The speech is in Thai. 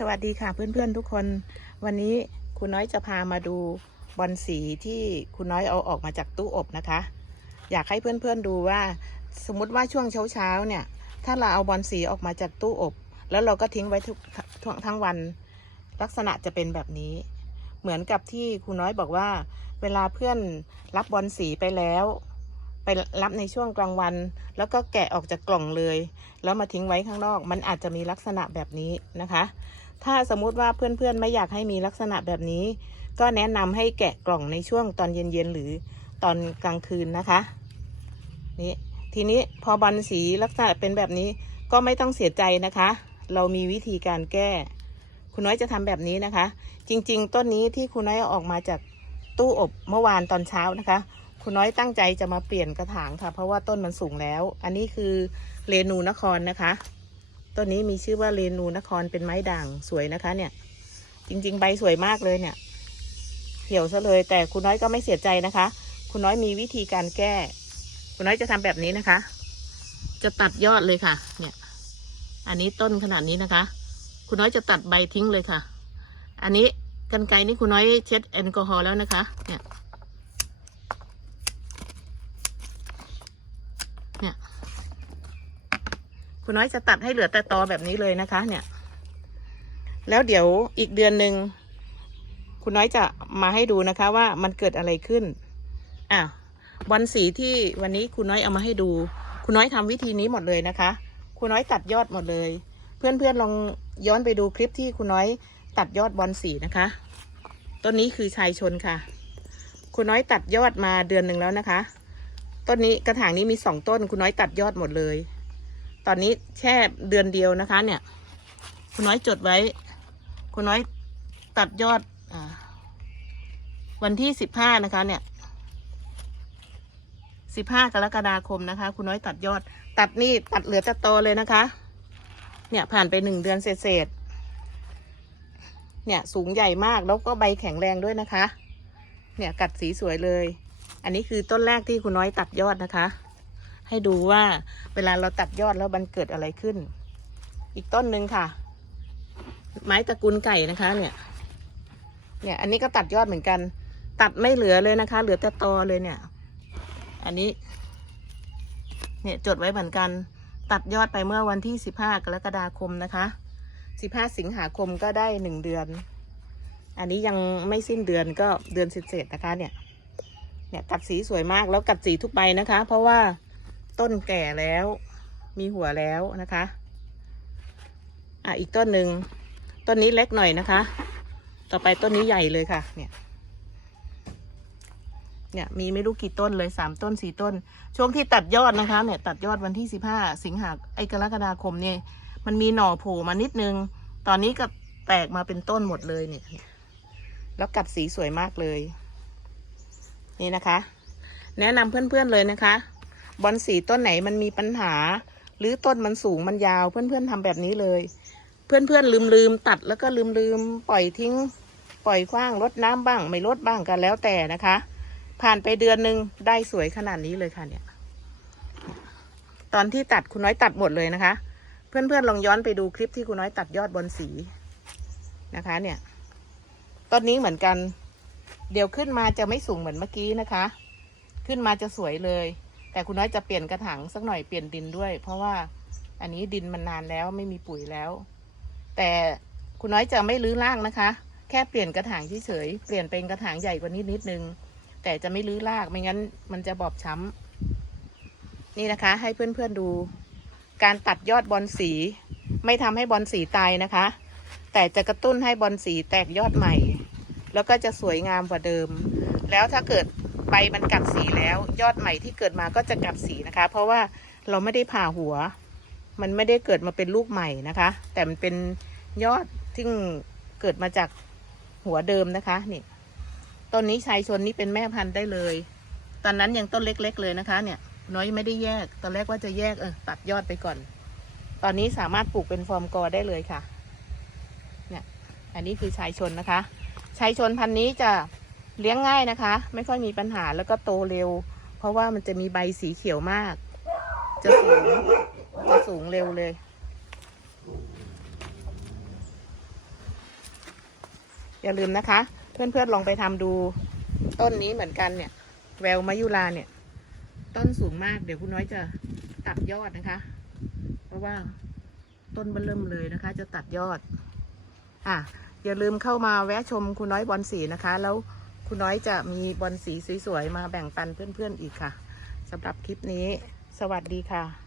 สวัสดีค่ะเพื่อนๆทุกคน วันนี้คุณน้อยจะพามาดูบอลสีที่คุณน้อยเอาออกมาจากตู้อบนะคะ อยากให้เพื่อนๆดูว่า สมมติว่าช่วงเช้าๆเนี่ย ถ้าเราเอาบอลสีออกมาจากตู้อบ แล้วเราก็ทิ้งไว้ทุกทั้งทั้งวัน ลักษณะจะเป็นแบบนี้ เหมือนกับที่คุณน้อยบอกว่า เวลาเพื่อนรับบอลสีไปแล้ว ไปรับในช่วงกลางวัน แล้วก็แกะออกจากกล่องเลย แล้วมาทิ้งไว้ข้างนอก มันอาจจะมีลักษณะแบบนี้นะคะ ถ้าสมมุติว่าเพื่อนๆไม่อยากให้มีลักษณะแบบนี้ ก็แนะนำให้แกะกล่องในช่วงตอนเย็นๆหรือตอนกลางคืนนะคะนี่ทีนี้พอบอลสีลักษณะเป็นแบบนี้ก็ไม่ต้องเสียใจนะคะ เรามีวิธีการแก้ คุณน้อยจะทำแบบนี้นะคะ จริง ๆ ต้นนี้ที่คุณน้อยออกมาจากตู้อบเมื่อวานตอนเช้านะคะ คุณน้อยตั้งใจจะมาเปลี่ยนกระถางค่ะ เพราะว่าต้นมันสูงแล้ว อันนี้คือเรนูนครนะคะ ต้นนี้มีชื่อว่าเรนูนครเป็นไม้ด่างสวยนะคะเนี่ย จริง ๆ ใบสวยมากเลยเนี่ย เหี่ยวซะเลย แต่คุณน้อยก็ไม่เสียใจนะคะ คุณน้อยมีวิธีการแก้ คุณน้อยจะทำแบบนี้นะคะ จะตัดยอดเลยค่ะ เนี่ย อันนี้ต้นขนาดนี้นะคะ คุณน้อยจะตัดใบทิ้งเลยค่ะ อันนี้กันไกนี่คุณน้อยเช็ดแอลกอฮอล์แล้วนะคะ เนี่ย คุณน้อยจะตัดให้เหลือแต่ตอแบบนี้เลยนะคะ เนี่ย แล้วเดี๋ยวอีกเดือนหนึ่งคุณน้อยจะมาให้ดูนะคะว่ามันเกิดอะไรขึ้นอะบอลสีที่วันนี้คุณน้อยเอามาให้ดู คุณน้อยทำวิธีนี้หมดเลยนะคะ คุณน้อยตัดยอดหมดเลย เพื่อนๆลองย้อนไปดูคลิปที่คุณน้อยตัดยอดบอลสีนะคะต้นนี้คือชายชนค่ะ คุณน้อยตัดยอดมาเดือนหนึ่งแล้วนะคะ ต้นนี้กระถางนี้มีสองต้น คุณน้อยตัดยอดหมดเลย ตอนนี้แค่เดือนเดียวนะคะ เนี่ย คุณน้อยจดไว้ คุณน้อยตัดยอดอวันที่สิบห้านะคะ เนี่ยสิบห้ากรกฎาคมนะคะ คุณน้อยตัดยอด ตัดนี่ตัดเหลือแต่ตอเลยนะคะ เนี่ยผ่านไปหนึ่งเดือนเศษเนี่ยสูงใหญ่มากแล้วก็ใบแข็งแรงด้วยนะคะ เนี่ยกัดสีสวยเลย อันนี้คือต้นแรกที่คุณน้อยตัดยอดนะคะ ให้ดูว่าเวลาเราตัดยอดแล้วมันเกิดอะไรขึ้น อีกต้นหนึ่งค่ะ ไม้ตระกูลไก่นะคะ เนี่ย เนี่ยอันนี้ก็ตัดยอดเหมือนกัน ตัดไม่เหลือเลยนะคะ เหลือแต่ตอเลยเนี่ย อันนี้ เนี่ยจดไว้เหมือนกัน ตัดยอดไปเมื่อวันที่สิบห้ากรกฎาคมนะคะสิบห้าสิงหาคมก็ได้หนึ่งเดือน อันนี้ยังไม่สิ้นเดือนก็เดือนเศษๆนะคะ เนี่ย เนี่ยกัดสีสวยมากแล้วกัดสีทุกใบนะคะ เพราะว่า ต้นแก่แล้ว มีหัวแล้วนะคะ อะอีกต้นหนึ่งต้นนี้เล็กหน่อยนะคะ ต่อไปต้นนี้ใหญ่เลยค่ะ เนี่ย เนี่ยมีไม่รู้กี่ต้นเลยสามต้นสี่ต้น ช่วงที่ตัดยอดนะคะ เนี่ย ตัดยอดวันที่สิบห้าสิงหาไอกรกฎาคมเนี่ย มันมีหน่อโผล่มานิดนึง ตอนนี้ก็แตกมาเป็นต้นหมดเลยเนี่ย แล้วกัดสีสวยมากเลย นี่นะคะ แนะนำเพื่อนๆเลยนะคะ บอลสีต้นไหนมันมีปัญหา หรือต้นมันสูงมันยาวเพื่อนๆทำแบบนี้เลย เพื่อนๆลืมๆตัดแล้วก็ลืมๆปล่อยทิ้ง ปล่อยขว้างลดน้ำบ้าง ไม่ลดบ้างกันแล้วแต่นะคะ ผ่านไปเดือนหนึ่งได้สวยขนาดนี้เลยค่ะเนี่ย ตอนที่ตัดคุณน้อยตัดหมดเลยนะคะ เพื่อนๆลองย้อนไปดูคลิปที่คุณน้อยตัดยอดบอลสีนะคะ เนี่ยต้นนี้เหมือนกัน เดี๋ยวขึ้นมาจะไม่สูงเหมือนเมื่อกี้นะคะ ขึ้นมาจะสวยเลย แต่คุณน้อยจะเปลี่ยนกระถางสักหน่อยเปลี่ยนดินด้วย เพราะว่าอันนี้ดินมันนานแล้วไม่มีปุ๋ยแล้ว แต่คุณน้อยจะไม่รื้อรางนะคะ แค่เปลี่ยนกระถางเฉยๆเปลี่ยนเป็นกระถางใหญ่กว่านี้นิดนึง แต่จะไม่รื้อรากไม่งั้นมันจะบอบช้ำนี่นะคะ ให้เพื่อนๆดู การตัดยอดบอลสี ไม่ทำให้บอลสีตายนะคะ แต่จะกระตุ้นให้บอลสีแตกยอดใหม่ แล้วก็จะสวยงามกว่าเดิม แล้วถ้าเกิด ใบมันกัดสีแล้ว ยอดใหม่ที่เกิดมาก็จะกัดสีนะคะ เพราะว่าเราไม่ได้ผ่าหัว มันไม่ได้เกิดมาเป็นลูกใหม่นะคะ แต่มันเป็นยอดที่เกิดมาจากหัวเดิมนะคะนี่ต้นนี้ชายชนนี่เป็นแม่พันธุ์ได้เลย ตอนนั้นยังต้นเล็ก ๆ เลยนะคะ เนี่ย น้อยไม่ได้แยก ตอนแรกว่าจะแยกเออตัดยอดไปก่อน ตอนนี้สามารถปลูกเป็นฟอร์มกอได้เลยค่ะ เนี่ย อันนี้คือชายชนนะคะชายชนพันธุ์นี้จะ เลี้ยงง่ายนะคะ ไม่ค่อยมีปัญหาแล้วก็โตเร็ว เพราะว่ามันจะมีใบสีเขียวมาก จะสูงจะสูงเร็วเลย อย่าลืมนะคะ เพื่อนๆลองไปทำดูต้นนี้เหมือนกันเนี่ย แววมายุราเนี่ย ต้นสูงมากเดี๋ยวคุณน้อยจะตัดยอดนะคะ เพราะว่าต้นเบอเริ่มเลยนะคะ จะตัดยอด อะอย่าลืมเข้ามาแวะชมคุณน้อยบอลสีนะคะแล้ว คุณน้อยจะมีบอลสีสวยๆ มาแบ่งปันเพื่อนๆอีกค่ะสำหรับคลิปนี้ สวัสดีค่ะ